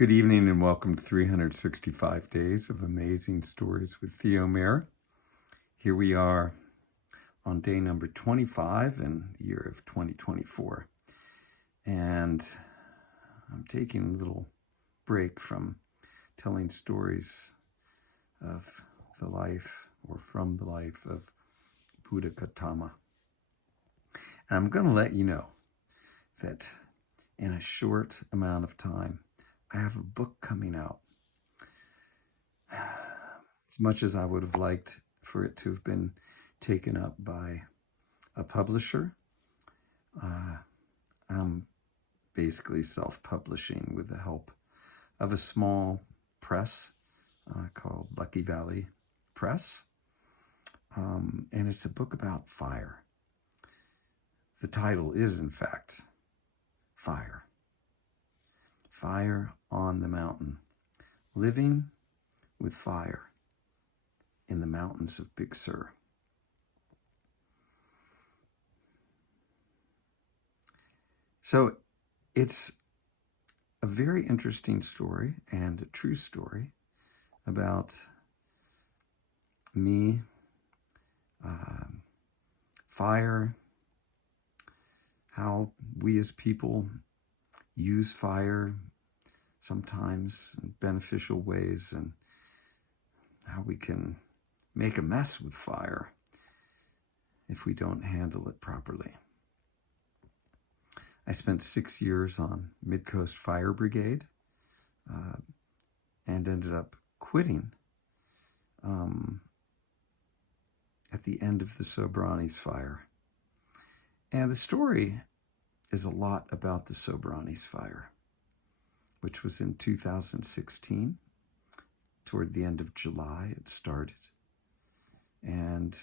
Good evening and welcome to 365 Days of Amazing Stories with Theo Mayer. Here we are on day number 25 in the year of 2024. And I'm taking a little break from telling stories of the life or from the life of Buddha Gautama. And I'm going to let you know that in a short amount of time, I have a book coming out. As much as I would have liked for it to have been taken up by a publisher, I'm basically self-publishing with the help of a small press called Lucky Valley Press. And it's a book about fire. The title is, in fact, Fire. Fire on the Mountain, Living with Fire in the Mountains of Big Sur. So it's a very interesting story and a true story about me, fire, how we as people use fire sometimes in beneficial ways, and how we can make a mess with fire if we don't handle it properly. I spent 6 years on Mid-Coast Fire Brigade and ended up quitting at the end of the Sobranis fire. And the story is a lot about the Sobranis fire, which was in 2016. Toward the end of July, it started. And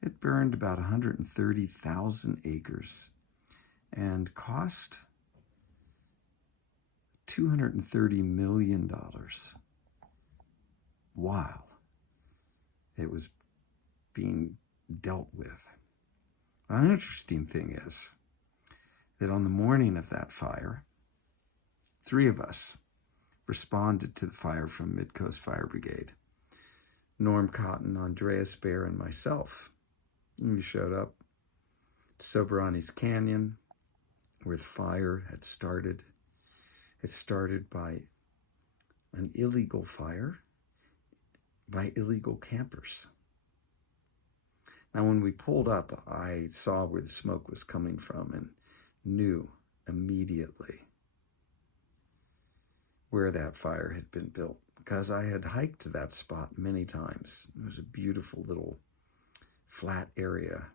it burned about 130,000 acres and cost $230 million while it was being dealt with. An interesting thing is that on the morning of that fire, 3 of us responded to the fire from Mid-Coast Fire Brigade. Norm Cotton, Andreas Baer, and myself. And we showed up to Sobranis Canyon, where the fire had started. It started by an illegal fire by illegal campers. Now, when we pulled up, I saw where the smoke was coming from and knew immediately where that fire had been built, because I had hiked to that spot many times. It was a beautiful little flat area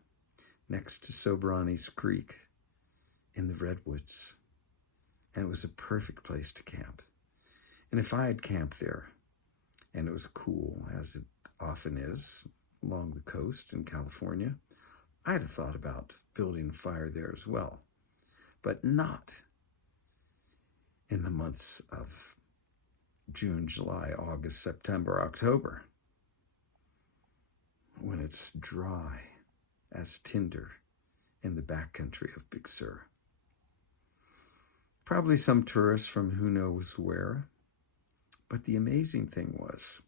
next to Sobranis Creek in the Redwoods, and it was a perfect place to camp. And if I had camped there, and it was cool, as it often is along the coast in California, I'd have thought about building a fire there as well, but not in the months of June, July, August, September, October, when it's dry as tinder in the backcountry of Big Sur. Probably some tourists from who knows where, but the amazing thing was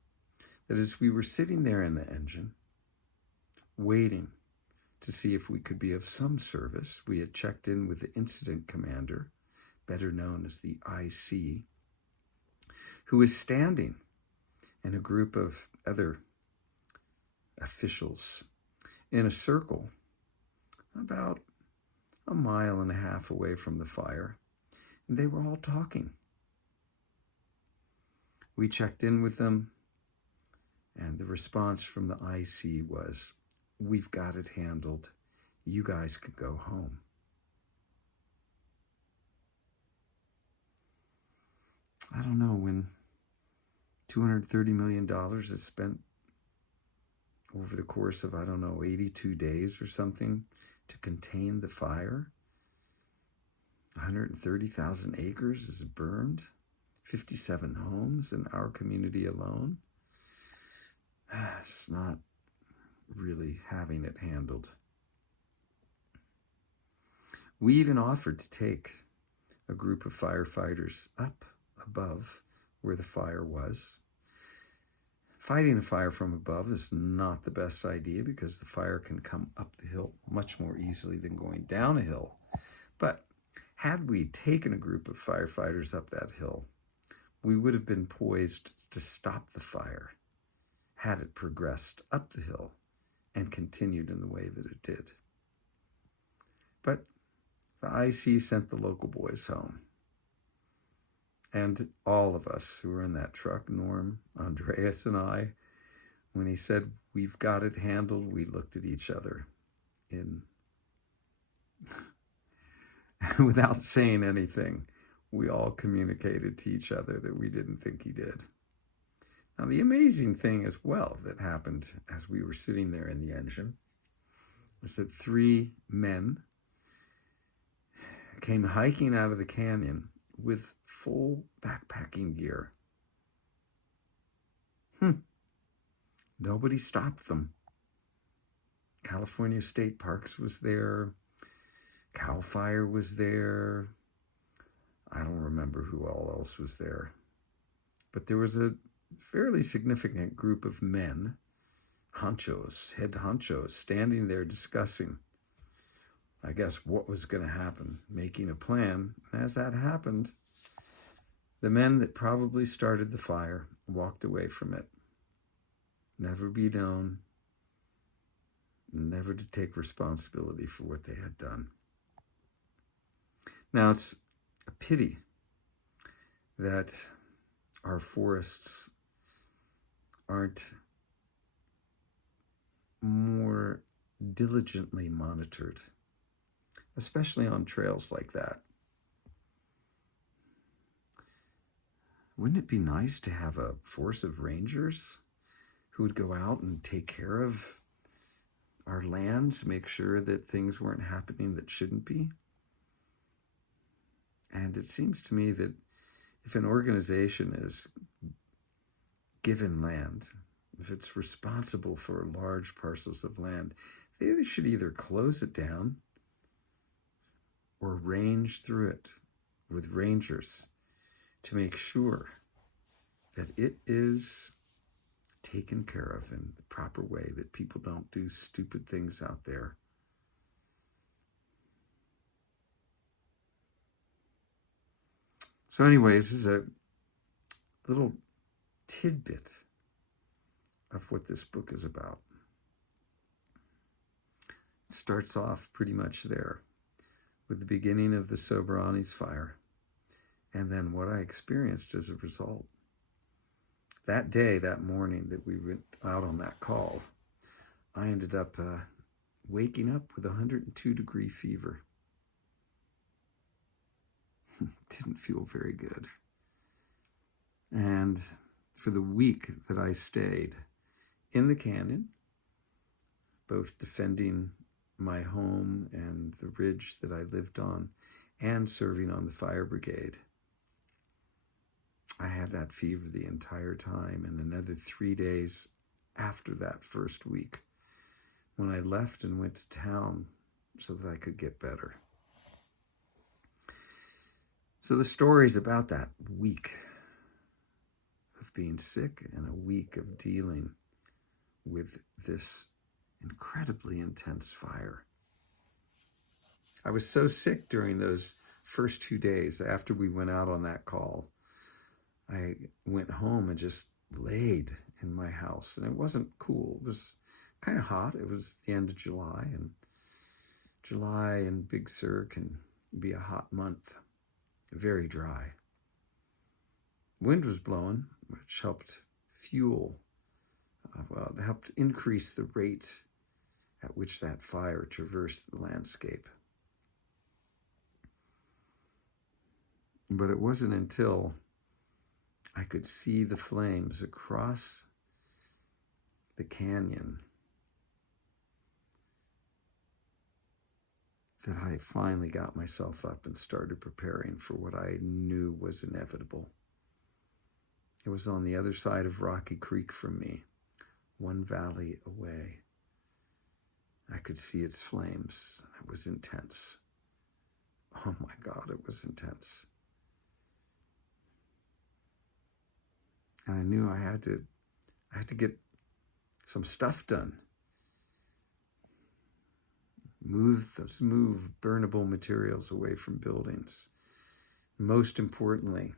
that as we were sitting there in the engine, waiting to see if we could be of some service, we had checked in with the incident commander, better known as the IC, who was standing in a group of other officials in a circle about 1.5 miles away from the fire, and they were all talking. We checked in with them, and the response from the IC was, "We've got it handled. You guys can go home." I don't know, when $230 million is spent over the course of, 82 days or something to contain the fire. 130,000 acres is burned. 57 homes in our community alone. It's not really having it handled. We even offered to take a group of firefighters up above where the fire was. Fighting the fire from above is not the best idea because the fire can come up the hill much more easily than going down a hill. But had we taken a group of firefighters up that hill, we would have been poised to stop the fire had it progressed up the hill and continued in the way that it did. But the IC sent the local boys home. And all of us who were in that truck, Norm, Andreas, and I, when he said, "We've got it handled," we looked at each other in without saying anything. We all communicated to each other that we didn't think he did. Now, the amazing thing as well that happened as we were sitting there in the engine was that 3 men came hiking out of the canyon with full backpacking gear. Nobody stopped them. California State Parks was there. CAL FIRE was there. I don't remember who all else was there. But there was a fairly significant group of men, honchos, head honchos, standing there discussing, I guess, what was going to happen, making a plan. And as that happened, the men that probably started the fire walked away from it. Never be known, never to take responsibility for what they had done. Now, it's a pity that our forests aren't more diligently monitored, especially on trails like that. Wouldn't it be nice to have a force of rangers who would go out and take care of our lands, make sure that things weren't happening that shouldn't be? And it seems to me that if an organization is given land, if it's responsible for large parcels of land, they should either close it down or range through it with rangers to make sure that it is taken care of in the proper way, that people don't do stupid things out there. So anyways, this is a little tidbit of what this book is about. It starts off pretty much there with the beginning of the Sobranis fire and then what I experienced as a result. That day, that morning that we went out on that call, I ended up waking up with 102-degree fever. Didn't feel very good. And for the week that I stayed in the canyon, both defending my home and the ridge that I lived on and serving on the fire brigade, I had that fever the entire time, and another 3 days after that first week when I left and went to town so that I could get better. So the story's about that week of being sick and a week of dealing with this incredibly intense fire. I was so sick during those first 2 days after we went out on that call. I went home and just laid in my house, and it wasn't cool. It was kind of hot. It was the end of July, and July in Big Sur can be a hot month, very dry. Wind was blowing, which helped fuel, it helped increase the rate at which that fire traversed the landscape. But it wasn't until I could see the flames across the canyon that I finally got myself up and started preparing for what I knew was inevitable. It was on the other side of Rocky Creek from me, one valley away. I could see its flames. It was intense. Oh my God, it was intense. And I knew I had to get some stuff done. Move burnable materials away from buildings. Most importantly,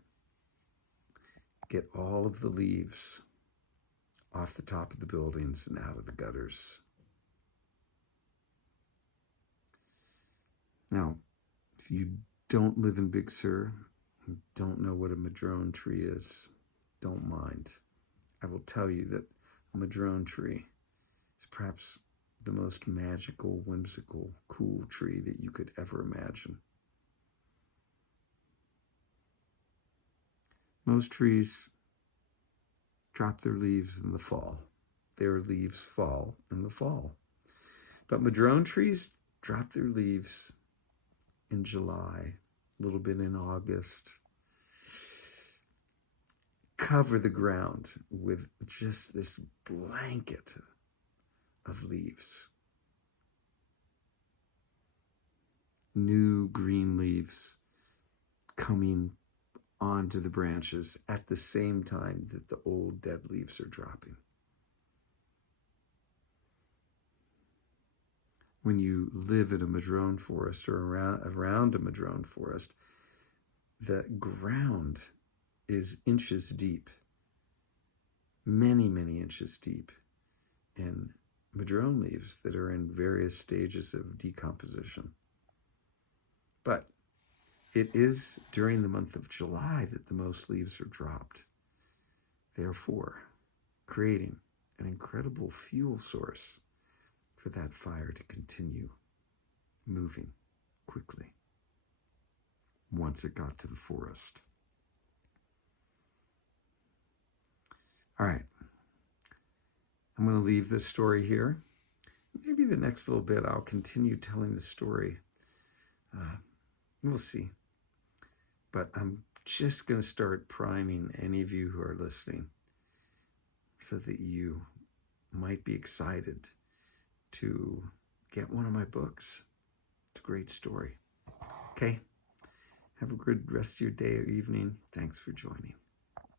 get all of the leaves off the top of the buildings and out of the gutters. Now, if you don't live in Big Sur, and don't know what a madrone tree is, don't mind. I will tell you that a madrone tree is perhaps the most magical, whimsical, cool tree that you could ever imagine. Most trees drop their leaves in the fall. Their leaves fall in the fall. But madrone trees drop their leaves in July, a little bit in August. Cover the ground with just this blanket of leaves. New green leaves coming onto the branches at the same time that the old dead leaves are dropping. When you live in a madrone forest or around a madrone forest, the ground is inches deep, many, many inches deep, in madrone leaves that are in various stages of decomposition. But it is during the month of July that the most leaves are dropped, therefore creating an incredible fuel source for that fire to continue moving quickly once it got to the forest. All right, I'm going to leave this story here. Maybe the next little bit I'll continue telling the story. We'll see. But I'm just going to start priming any of you who are listening so that you might be excited to get one of my books. It's a great story. Okay? Have a good rest of your day or evening. Thanks for joining.